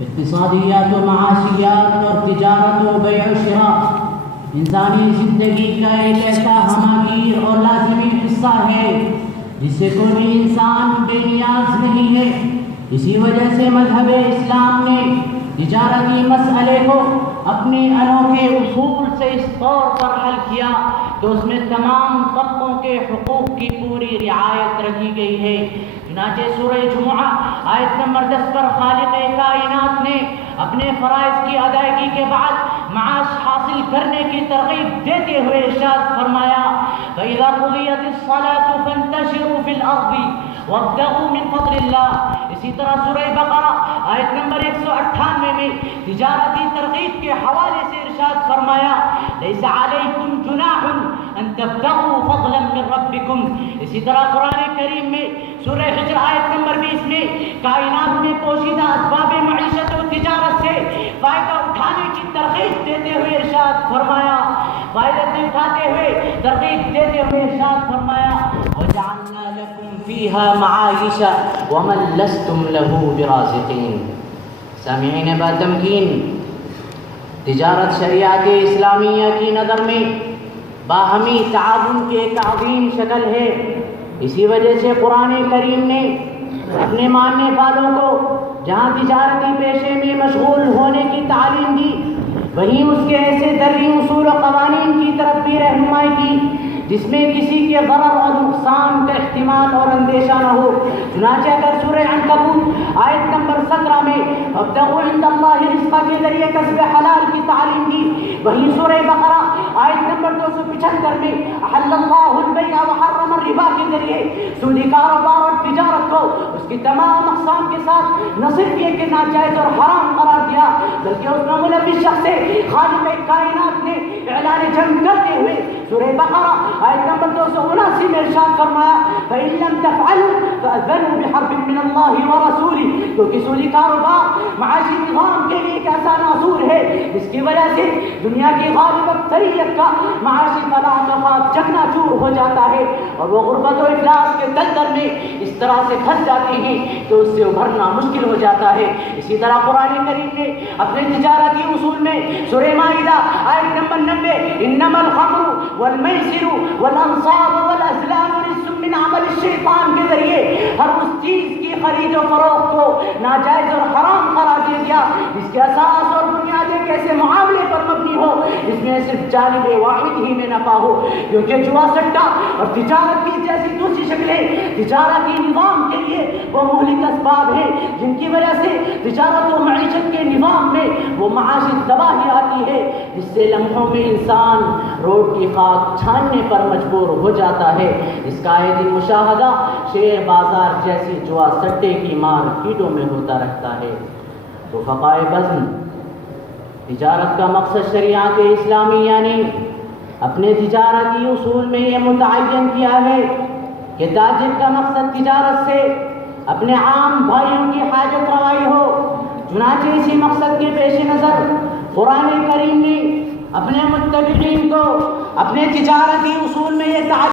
اقتصادیات و معاشیات اور تجارت و بیع و شراء انسانی زندگی کا ایک ایسا ہماگیر اور لازمی حصہ ہے جس سے کوئی انسان بے نیاز نہیں ہے۔ اسی وجہ سے مذہب اسلام نے تجارتی مسئلے کو اپنے انوکھے اصول سے اس طور پر حل کیا کہ اس میں تمام طبقوں کے حقوق کی پوری رعایت رکھی گئی ہے۔ چنانچہ سورہ جمعہ آیت نمبر 10 پر خالق کائنات نے اپنے فرائض کی ادائیگی کے بعد معاش حاصل کرنے کی ترغیب دیتے ہوئے ارشاد فرمایا فَإِذَا قُضِيَتِ الصَّلَاةُ فَانتَشِرُوا فِي الْأَرْضِ وَابْتَغُوا مِن فَضْلِ اللَّهِ۔ اسی طرح سورہ بقرہ آیت نمبر 198 میں تجارتی ترغیب کے حوالے سے ارشاد فرمایا لَيْسَ عَلَيْكُمْ جُنَاحٌ أَن تَبْتَغُوا فَضْلًا مِّن رَّبِّكُمْ۔ اسی طرح قرآن کریم میں سورہ حجر آیت نمبر 20 میں کائنات میں پوشیدہ اسباب معیشت و تجارت سے فائدہ اٹھانے کی ترغیب دیتے ہوئے ارشاد فرمایا فائدہ اٹھاتے ہوئے ترغیب دیتے ہوئے ارشاد فرمایا وَجَعَلْنَا لَكُمْ فِيهَا مَعَائِشَ وَمَن لَّسْتُمْ لَهُ بِرَازِقِينَ۔ سامعین باتمکین، تجارت شریعت اسلامیہ کی نظر میں باہمی تعاون کی ایک عظیم شکل ہے۔ اسی وجہ سے قرآن کریم نے اپنے ماننے والوں کو جہاں تجارتی پیشے میں مشغول ہونے کی تعلیم دی، وہیں اس کے ایسے درجی اصول و قوانین کی طرف بھی رہنمائی کی جس میں کسی کے ضرر اور نقصان کا احتمال اور اندیشہ نہ ہو۔ چنانچہ اگر سورہ عنکبوت آیت نمبر 17 میں وَابْتَغُوا عِندَ اللَّهِ رِزْقًا کے ذریعے کسب حلال کی تعلیم دی، وہیں سورہ بقرہ آیت نمبر 275 میں احل اللہ البیع وحرم الربا کے ذریعے سودی کاروبار اور تجارت کو اس کی تمام اقسام کے ساتھ نہ صرف یہ کہ ناجائز اور حرام قرار دیا بلکہ اس میں ملوث شخص سے خالق کائنات نے اعلان جنگ کرتے ہوئے سورہ بقرہ آیت نمبر 279 میں ارشاد فرمایا فَإِن لَّمْ تَفْعَلُوا فَأَذَّنُوا بِحَرْبٍ مِّنَ اللَّهِ وَرَسُولِهِ۔ کیونکہ سودی کاروبار معاشی نظام کے لیے ایک ایسا ناصور ہے جس کی وجہ سے دنیا کی غالب اکثریت کا معاشی فلاح و مفاد چکنا چور ہو جاتا ہے اور وہ غربت و افلاس کے دلدل میں اس طرح سے پھنس جاتے ہیں تو اس سے ابھرنا مشکل ہو جاتا ہے۔ اسی طرح قرآن کریم نے اپنے تجارتی اصول میں سورہ مائدہ آیت نمبر 90 انما الخمر والمیسر والانصاب والازلام رجس من عمل الشیطان کے ذریعے ہر اس چیز کی خرید و فروخت کو ناجائز اور حرام قرار دیا گیا جس کے اساس اور بنیاد ایک ایسے معاملے پر مبنی ہو جس میں صرف جانب واحد ہی میں نفع ہو، کیونکہ جوا سٹہ اور تجارت کی جیسی دوسری شکلیں تجارتی نظام کے لیے وہ مہلک اسباب ہیں جن کی وجہ سے تجارت و معیشت کے نظام میں وہ معاشی تباہی آتی ہے جس سے لمحوں میں انسان روڈ کی خاک چھاننے پر مجبور ہو جاتا ہے۔ اس کا عید مشاہدہ شیخ بازار جیسی جوا سٹے کی مارکیٹوں میں ہوتا رہتا ہے۔ تو فقائے بزم تجارت کا مقصد شریعت اسلامیہ نے اپنے تجارتی اصول میں یہ متعین کیا ہے کہ تاجر کا مقصد تجارت سے اپنے عام بھائیوں کی حاجت روائی ہو۔ چنانچہ اسی مقصد کے پیش نظر قرآن کریم نے اپنے متبعین کو اپنے تجارتی اصول میں یہ